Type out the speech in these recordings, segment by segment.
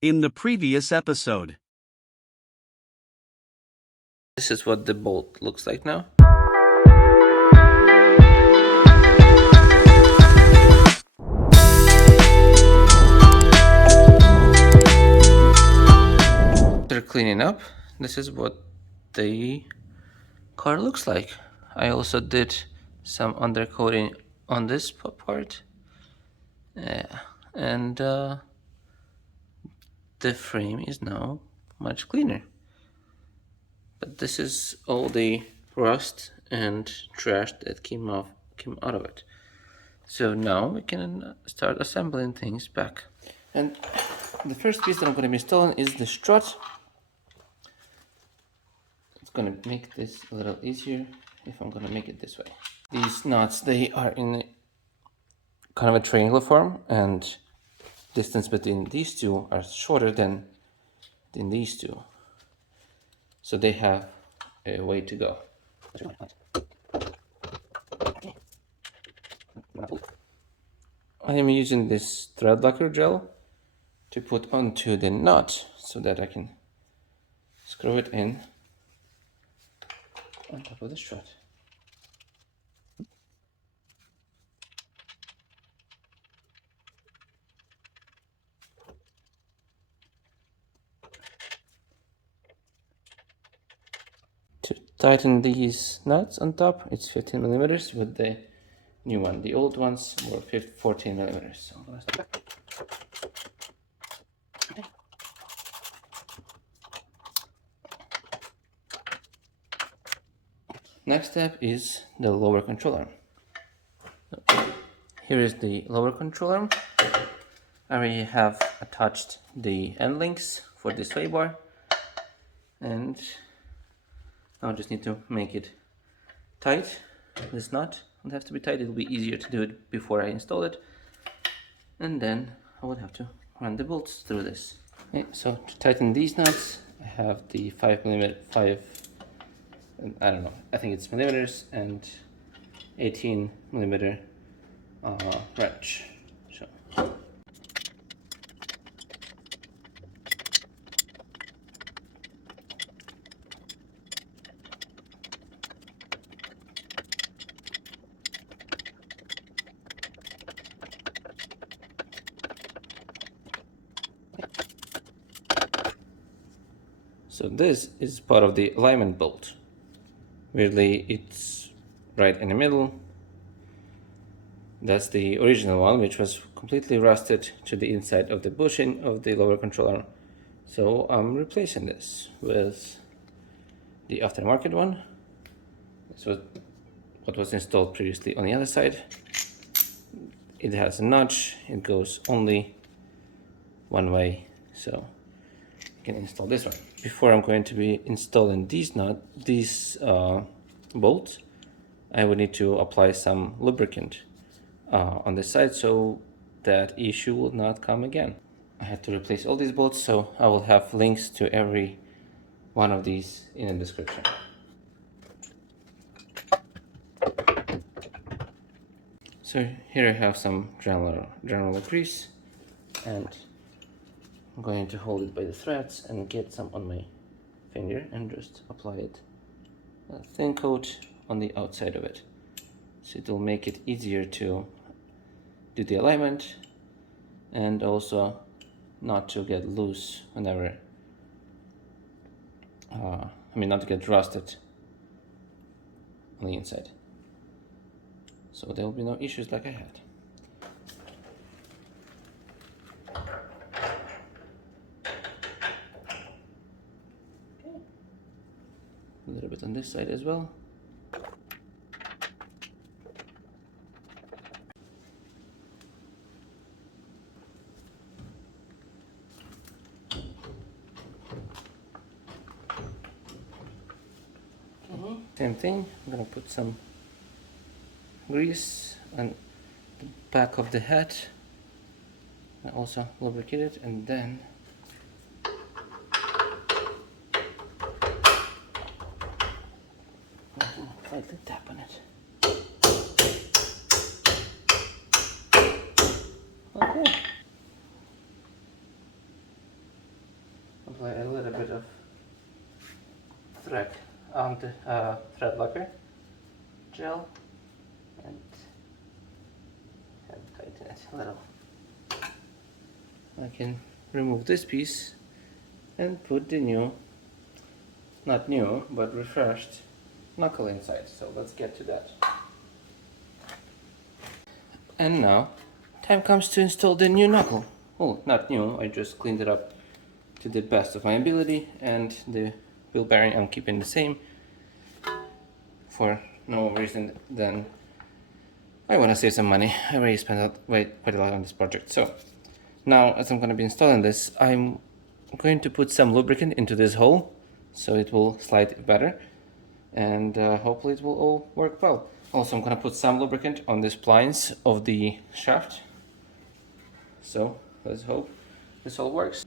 In the previous episode. This is what the bolt looks like now. After cleaning up, this is what the car looks like. I also did some undercoating on this part. And the frame is now much cleaner. But this is all the rust and trash that came out of it. So now we can start assembling things back. And the first piece that I'm going to be installing is the strut. It's going to make this a little easier if I'm going to make it this way. These nuts, they are in kind of a triangular form, and distance between these two are shorter than these two. So they have a way to go. I am using this thread locker gel to put onto the nut so that I can screw it in on top of the strut. To tighten these nuts on top, it's 15 millimeters with the new one. The old ones were 14 millimeters. So I'm gonna start. Next step is the lower control arm. Here is the lower control arm. I already have attached the end links for the sway bar, and I just need to make it tight. This nut would have to be tight. It'll be easier to do it before I install it, and then I would have to run the bolts through this. Okay, so to tighten these nuts, I have the 5 I don't know, I think it's millimeters, and 18 millimeter wrench. So this is part of the alignment bolt. Weirdly, it's right in the middle. That's the original one, which was completely rusted to the inside of the bushing of the lower control arm. So I'm replacing this with the aftermarket one. This was what was installed previously on the other side. It has a notch. It goes only one way, so you can install this one. Before I'm going to be installing these bolts, I would need to apply some lubricant on the side so that issue will not come again. I had to replace all these bolts, so I will have links to every one of these in the description. So here I have some granular grease, and I'm going to hold it by the threads and get some on my finger and just apply it a thin coat on the outside of it. So it will make it easier to do the alignment, and also not to get loose whenever, not to get rusted on the inside. So there will be no issues like I had. A little bit on this side as well. Same thing, I'm gonna put some grease on the back of the head. I also lubricate it, and then lightly tap on it. Okay. apply a little bit of thread onto thread locker gel and tighten it a little. I can remove this piece and put the new, not new, but refreshed knuckle inside. So let's get to that. And now, time comes to install the new knuckle. Oh, not new, I just cleaned it up to the best of my ability, and the wheel bearing I'm keeping the same for no reason than I want to save some money. I already spent quite a lot on this project. So now, as I'm going to be installing this, I'm going to put some lubricant into this hole so it will slide better, and hopefully it will all work well. Also, I'm going to put some lubricant on the splines of the shaft, so let's hope this all works.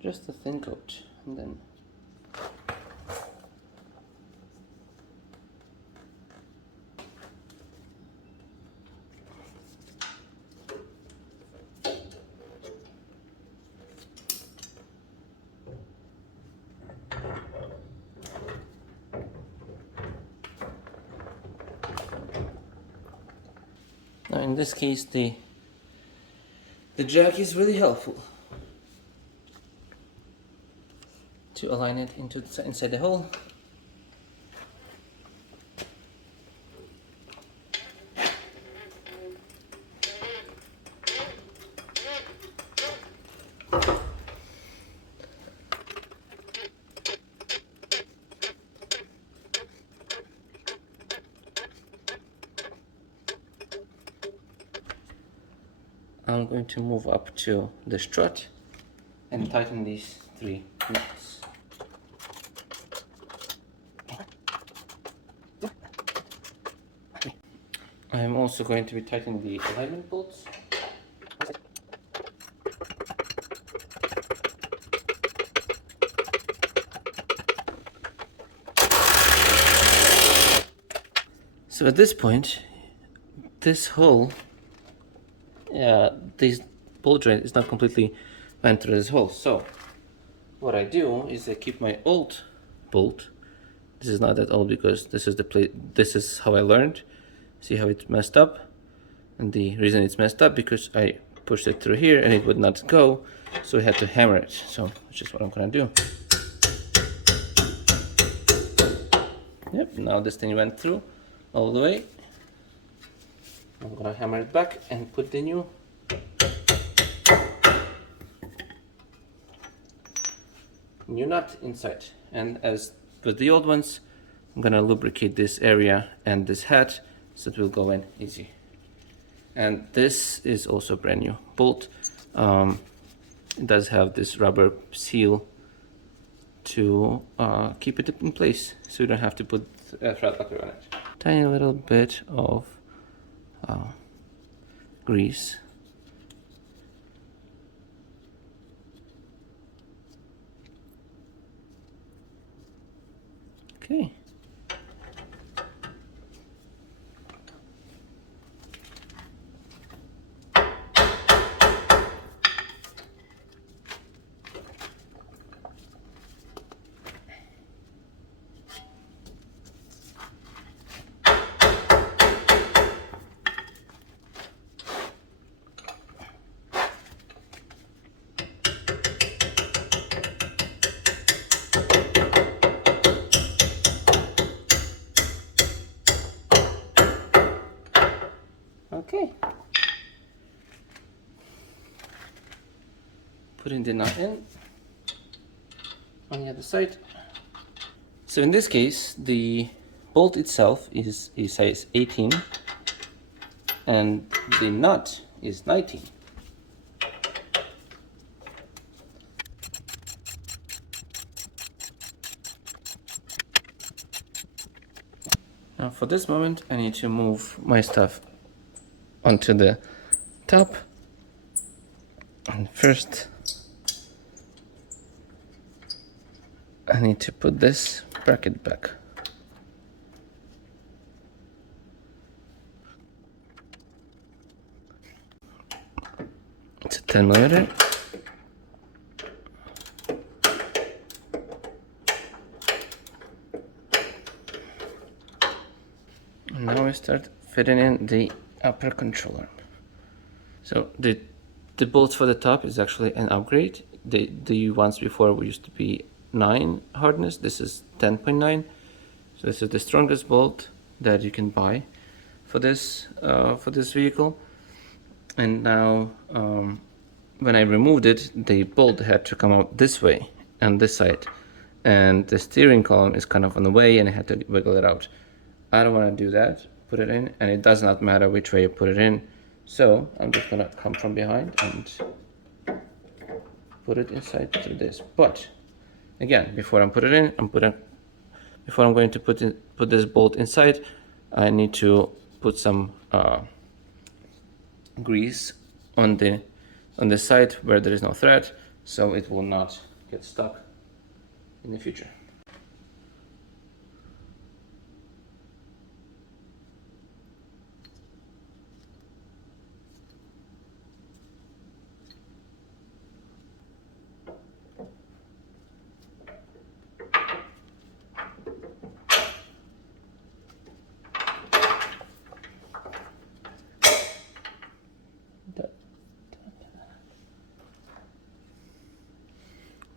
Just a thin coat, and then now in this case the jack is really helpful to align it into inside the hole. I'm going to move up to the strut and tighten these 3 nuts. I'm also going to be tightening the alignment bolts. So at this point, this hole, this bolt joint is not completely went through this hole. So what I do is I keep my old bolt. This is not that old because this is the plate. This is how I learned. See how it's messed up, and the reason it's messed up because I pushed it through here and it would not go, so I had to hammer it. So which is what I'm gonna do. Yep. Now this thing went through all the way. I'm gonna hammer it back and put the new nut inside. And as with the old ones, I'm gonna lubricate this area and this head so it will go in easy. And this is also brand new bolt. It does have this rubber seal to keep it in place, so you don't have to put a thread locker on it. Tiny little bit of grease. Okay. Okay. Putting the nut in on the other side. So in this case, the bolt itself is a size 18 and the nut is 19. Now for this moment, I need to move my stuff onto the top. And first, I need to put this bracket back. 10mm. And now we start fitting in the upper controller. So the bolts for the top is actually an upgrade. The ones before used to be 9 hardness. This is 10.9. So this is the strongest bolt that you can buy for this vehicle. And now when I removed it, the bolt had to come out this way and this side, and the steering column is kind of on the way, and I had to wiggle it out. I don't want to do that. Put it in, and it does not matter which way you put it in. So I'm just gonna come from behind and put it inside through this. But again, before I put it in, before I'm going to put this bolt inside, I need to put some grease on the side where there is no thread, so it will not get stuck in the future.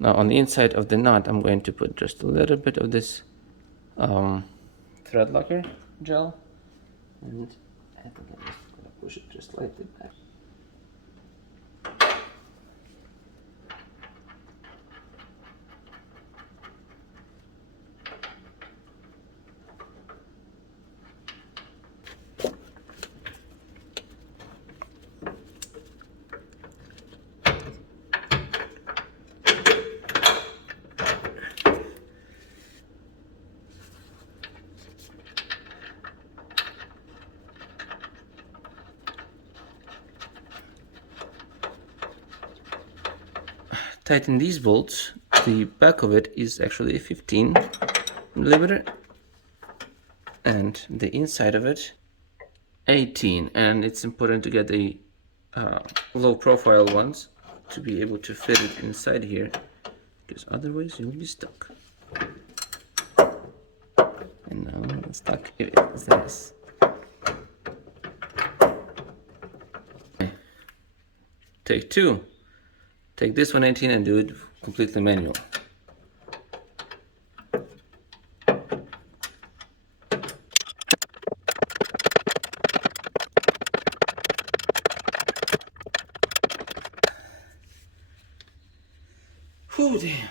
Now on the inside of the nut, I'm going to put just a little bit of this thread locker gel, and I think I'm just going to push it just slightly back. Tighten these bolts. The back of it is actually 15mm, and the inside of it 18. And it's important to get the low profile ones to be able to fit it inside here, because otherwise you'll be stuck. And now stuck it is. Take 2. Take this 118 and do it completely manual. Whew, damn.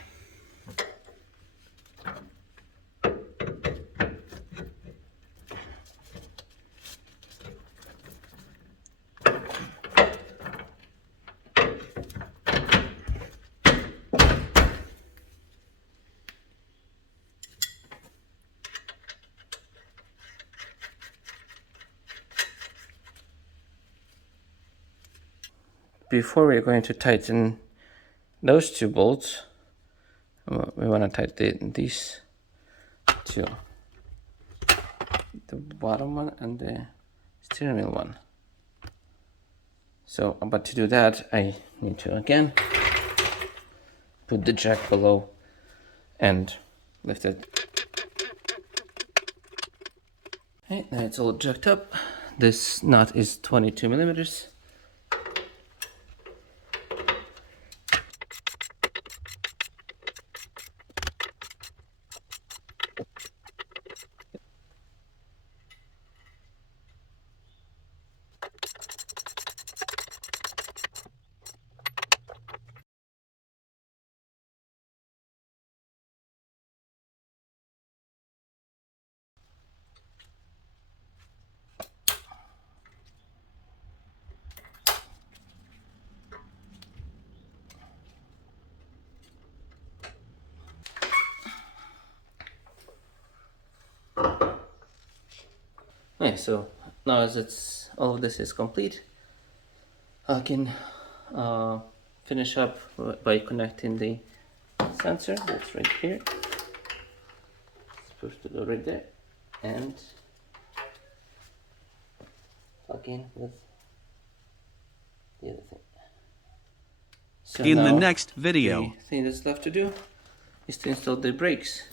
Before we're going to tighten those 2 bolts, we want to tighten these 2, the bottom one and the steering wheel one. So, but to do that, I need to again put the jack below and lift it. Okay, now it's all jacked up. This nut is 22mm. Okay, so now as all of this is complete, I can finish up by connecting the sensor that's right here. It's supposed to go right there, and plug in with the other thing. So In the now next video. the thing that's left to do is to install the brakes.